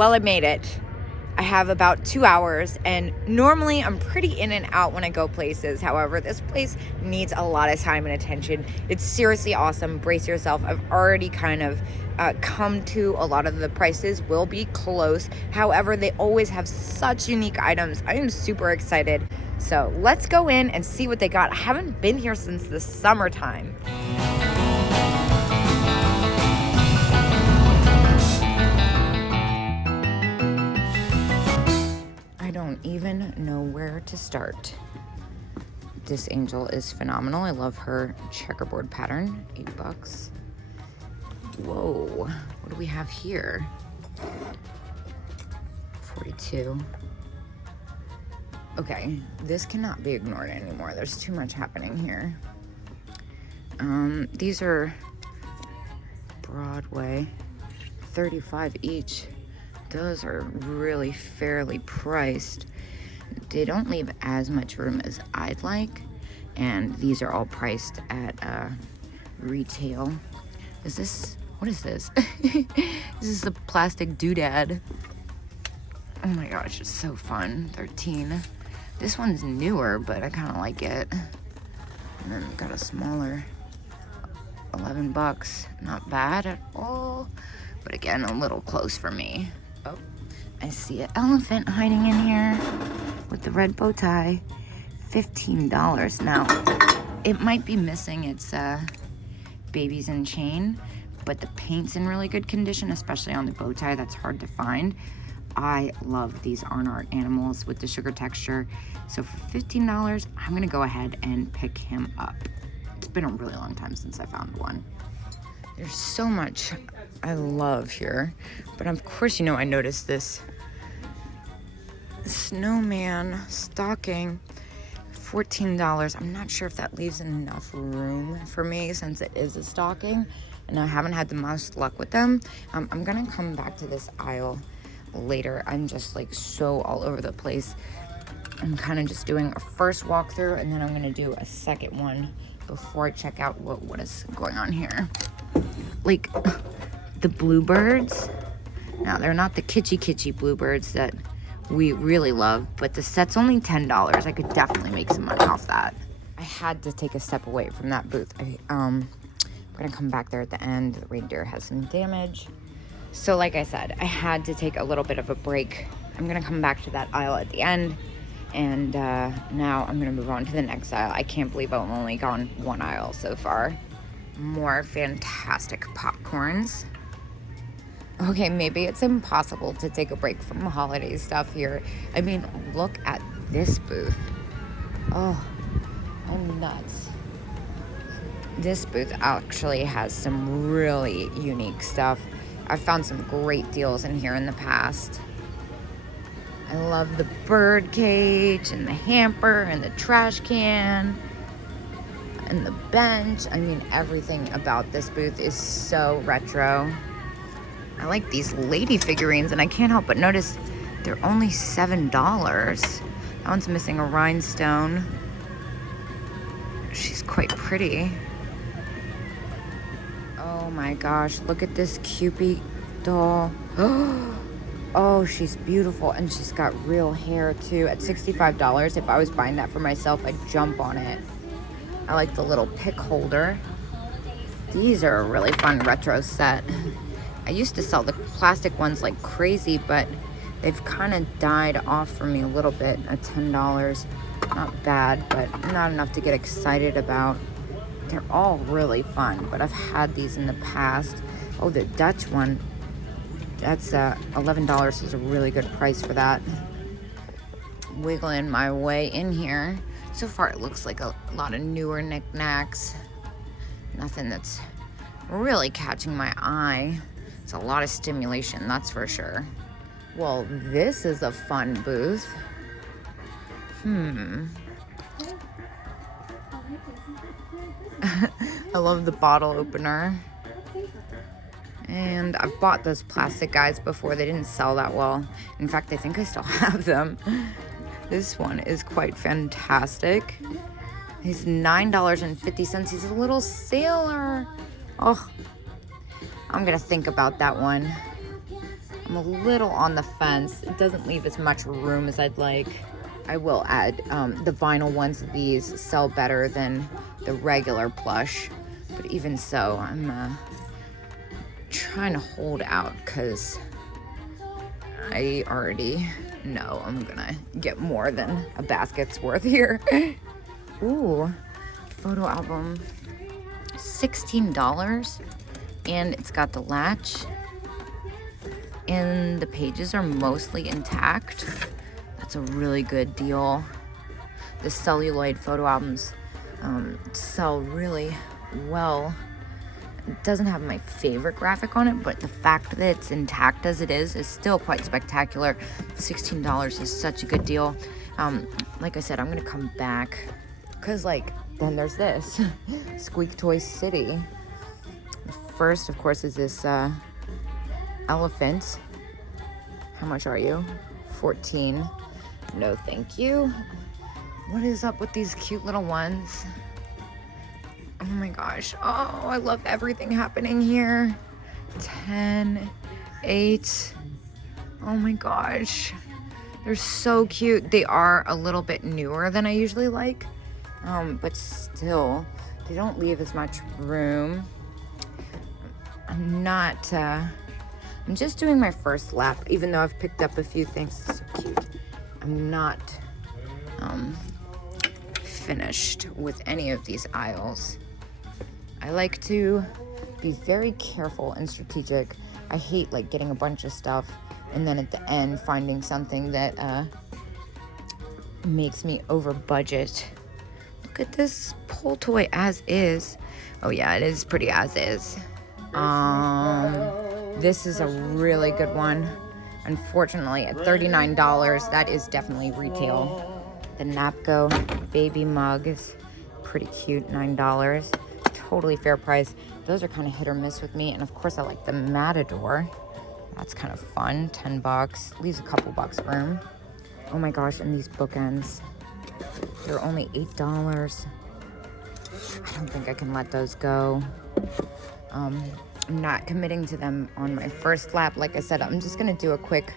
Well, I made it. I have about 2 hours, and normally I'm pretty in and out when I go places. However, this place needs a lot of time and attention. It's seriously awesome. Brace yourself. I've already kind of come to a lot of the prices will be close. However, they always have such unique items. I am super excited. So let's go in and see what they got. I haven't been here since the summertime. I don't even know where to start. This angel is phenomenal. I love her checkerboard pattern. $8. Whoa, what do we have here? 42. Okay, this cannot be ignored anymore. There's too much happening here. These are Broadway, 35 each. Those are really fairly priced. They don't leave as much room as I'd like, and these are all priced at retail. Is this, what is this? This is a plastic doodad. Oh my gosh, it's so fun. 13. This one's newer, but I kind of like it. And then got a smaller, $11. Not bad at all, but again, a little close for me. Oh, I see an elephant hiding in here with the red bow tie. $15. Now, it might be missing its babies and chain, but the paint's in really good condition, especially on the bow tie. That's hard to find. I love these art animals with the sugar texture. So for $15, I'm gonna go ahead and pick him up. It's been a really long time since I found one. There's so much I love here, but of course, you know, I noticed this snowman stocking, $14. I'm not sure if that leaves enough room for me since it is a stocking, and I haven't had the most luck with them. I'm gonna come back to this aisle later. I'm just like so all over the place. I'm kind of just doing a first walkthrough, and then I'm gonna do a second one before I check out what is going on here. Like the bluebirds. Now they're not the kitschy bluebirds that we really love, but the set's only $10. I could definitely make some money off that. I had to take a step away from that booth. I'm gonna come back there at the end. The reindeer has some damage. So like I said, I had to take a little bit of a break. I'm gonna come back to that aisle at the end, and now I'm gonna move on to the next aisle. I can't believe I've only gone one aisle so far. More fantastic popcorns. Okay, maybe it's impossible to take a break from holiday stuff here. I mean, look at this booth. Oh, I'm nuts. This booth actually has some really unique stuff. I've found some great deals in here in the past. I love the bird cage and the hamper and the trash can and the bench. I mean, everything about this booth is so retro. I like these lady figurines, and I can't help but notice they're only $7. That one's missing a rhinestone. She's quite pretty. Oh my gosh, look at this Cupid doll. Oh, she's beautiful, and she's got real hair too. At $65, if I was buying that for myself, I'd jump on it. I like the little pick holder. These are a really fun retro set. I used to sell the plastic ones like crazy, but they've kind of died off for me a little bit at $10. Not bad, but not enough to get excited about. They're all really fun, but I've had these in the past. Oh, the Dutch one, that's $11 is a really good price for that. Wiggling my way in here. So far, it looks like a lot of newer knickknacks. Nothing that's really catching my eye. It's a lot of stimulation, that's for sure. Well, this is a fun booth. I love the bottle opener. And I've bought those plastic guys before. They didn't sell that well. In fact, I think I still have them. This one is quite fantastic. He's $9.50. He's a little sailor. Oh, I'm gonna think about that one. I'm a little on the fence. It doesn't leave as much room as I'd like. I will add the vinyl ones of these sell better than the regular plush. But even so, I'm trying to hold out because I already know I'm gonna get more than a basket's worth here. Ooh, photo album, $16, and it's got the latch, and the pages are mostly intact. That's a really good deal. The celluloid photo albums sell really well. It doesn't have my favorite graphic on it, but the fact that it's intact as it is still quite spectacular. $16 is such a good deal. Like I said, I'm gonna come back because then there's this Squeak Toy City. First, of course, is this elephant. How much are you? 14. No, thank you. What is up with these cute little ones? Oh my gosh. Oh, I love everything happening here. 10, 8. Oh my gosh. They're so cute. They are a little bit newer than I usually like. But still, they don't leave as much room. I'm just doing my first lap, even though I've picked up a few things. It's so cute. I'm not finished with any of these aisles. I like to be very careful and strategic. I hate getting a bunch of stuff and then at the end finding something that makes me over budget. Look at this pull toy as is. Oh yeah, it is pretty as is. This is a really good one. Unfortunately, at $39, that is definitely retail. The Napco baby mug is pretty cute, $9. Totally fair price. Those are kind of hit or miss with me. And of course, I like the Matador. That's kind of fun, $10. Leaves a couple bucks room. Oh my gosh, and these bookends. They're only $8. I don't think I can let those go. I'm not committing to them on my first lap. Like I said, I'm just gonna do a quick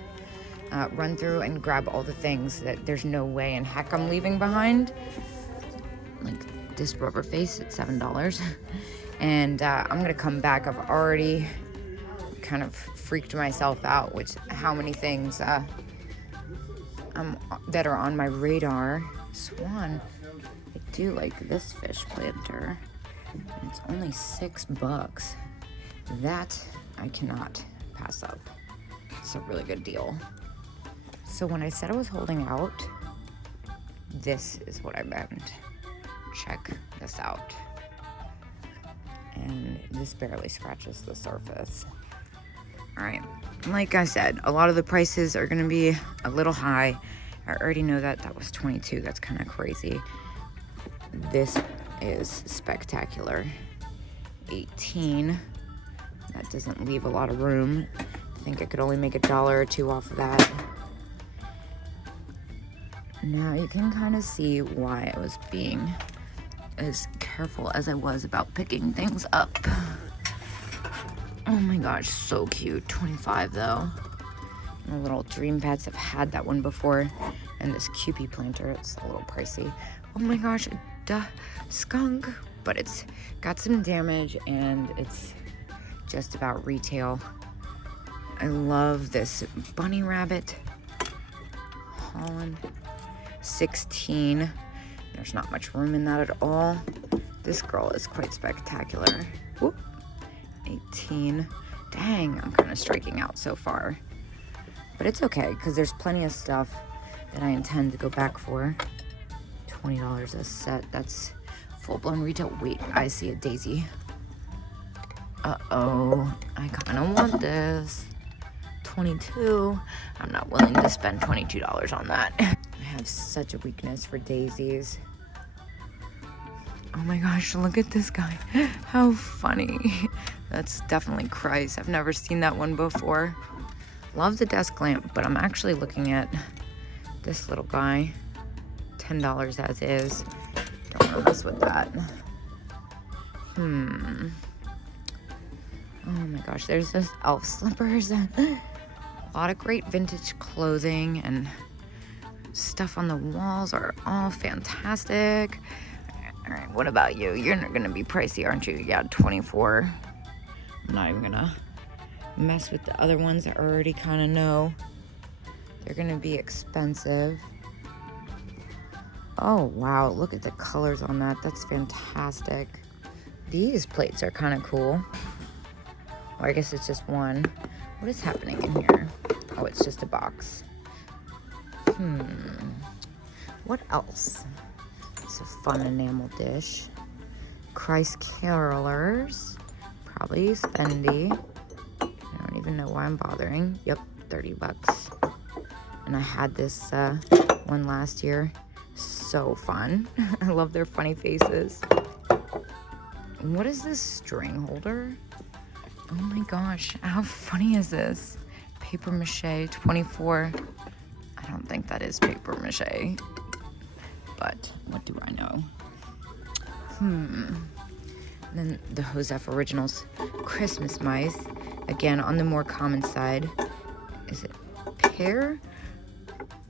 run through and grab all the things that there's no way in heck I'm leaving behind. Like this rubber face at $7. And I'm gonna come back. I've already kind of freaked myself out with how many things that are on my radar. Swan, I do like this fish planter. And it's only $6. That I cannot pass up. It's a really good deal. So when I said I was holding out, this is what I meant. Check this out. And this barely scratches the surface. All right, like I said, a lot of the prices are gonna be a little high. I already know that. That was 22, that's kind of crazy. This is spectacular. 18, that doesn't leave a lot of room. I think I could only make $1 or $2 off of that. Now you can kind of see why I was being as careful as I was about picking things up. Oh my gosh, so cute. 25 though. And the little dream pets, I've had that one before. And this Kewpie planter, it's a little pricey. Oh my gosh, skunk. But it's got some damage and it's just about retail. I love this bunny rabbit. Holland, 16. There's not much room in that at all. This girl is quite spectacular. Whoop. 18. Dang, I'm kind of striking out so far. But it's okay, because there's plenty of stuff that I intend to go back for. $20 a set. That's full-blown retail. Wait, I see a daisy. Uh-oh. I kind of want this. 22. I'm not willing to spend $22 on that. I have such a weakness for daisies. Oh my gosh, look at this guy. How funny. That's definitely Christ. I've never seen that one before. Love the desk lamp, but I'm actually looking at this little guy. $10 as is. Don't want to mess with that. Oh my gosh, there's those elf slippers. A lot of great vintage clothing, and stuff on the walls are all fantastic. All right, what about you? You're not gonna be pricey, aren't you? Yeah, 24. I'm not even gonna mess with the other ones. I already kind of know they're gonna be expensive. Oh wow, look at the colors on that. That's fantastic. These plates are kind of cool. Or I guess it's just one. What is happening in here? Oh, it's just a box. What else? It's a fun enamel dish. Christ Carolers. Probably spendy. I don't even know why I'm bothering. Yep, 30 bucks. And I had this one last year. So fun. I love their funny faces. And what is this string holder? Oh my gosh, how funny is this? Paper mache, 24. I don't think that is paper mache, but what do I know? And then the Joseph Originals Christmas mice. Again, on the more common side. Is it pear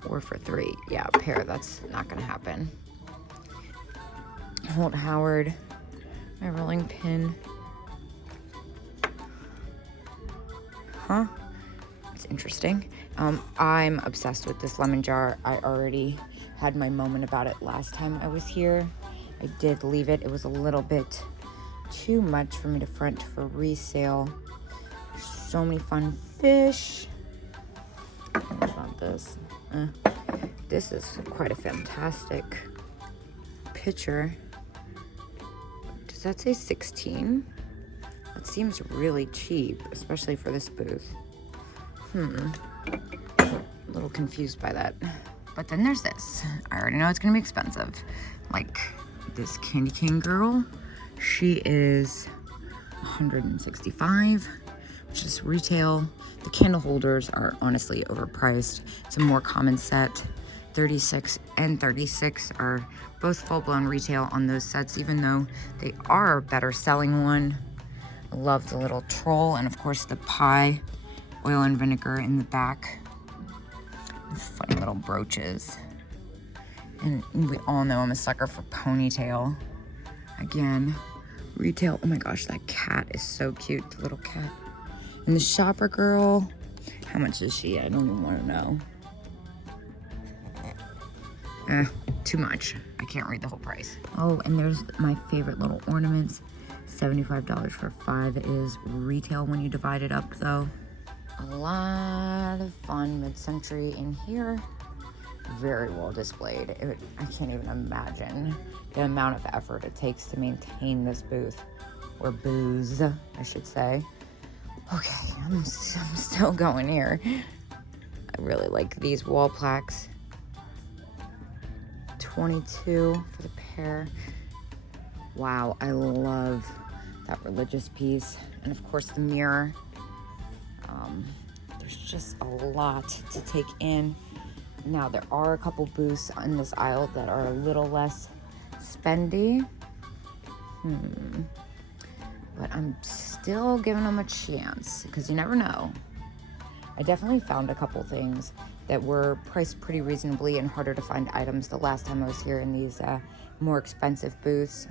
or for 3? Yeah, pear, that's not gonna happen. Holt Howard, my rolling pin. Huh? It's interesting. I'm obsessed with this lemon jar. I already had my moment about it last time I was here. I did leave it. It was a little bit too much for me to front for resale. So many fun fish. What about this? This is quite a fantastic picture. Does that say 16? That seems really cheap, especially for this booth. A little confused by that. But then there's this. I already know it's gonna be expensive. Like this candy cane girl. She is $165, which is retail. The candle holders are honestly overpriced. It's a more common set. 36 and 36 are both full-blown retail on those sets, even though they are a better selling one. I love the little troll, and of course the pie, oil and vinegar in the back. These funny little brooches. And we all know I'm a sucker for ponytail. Again, retail. Oh my gosh, that cat is so cute, the little cat. And the shopper girl, how much is she? I don't even want to know. Too much. I can't read the whole price. Oh, and there's my favorite little ornaments. $75 for 5 is retail when you divide it up though. A lot of fun mid-century in here. Very well displayed. I can't even imagine the amount of effort it takes to maintain this booth, or booze, I should say. Okay, I'm still going here. I really like these wall plaques. 22 for the pair. Wow, I love that religious piece. And of course the mirror. There's just a lot to take in. Now there are a couple booths in this aisle that are a little less spendy. But I'm still giving them a chance, because you never know. I definitely found a couple things that were priced pretty reasonably and harder to find items the last time I was here in these more expensive booths.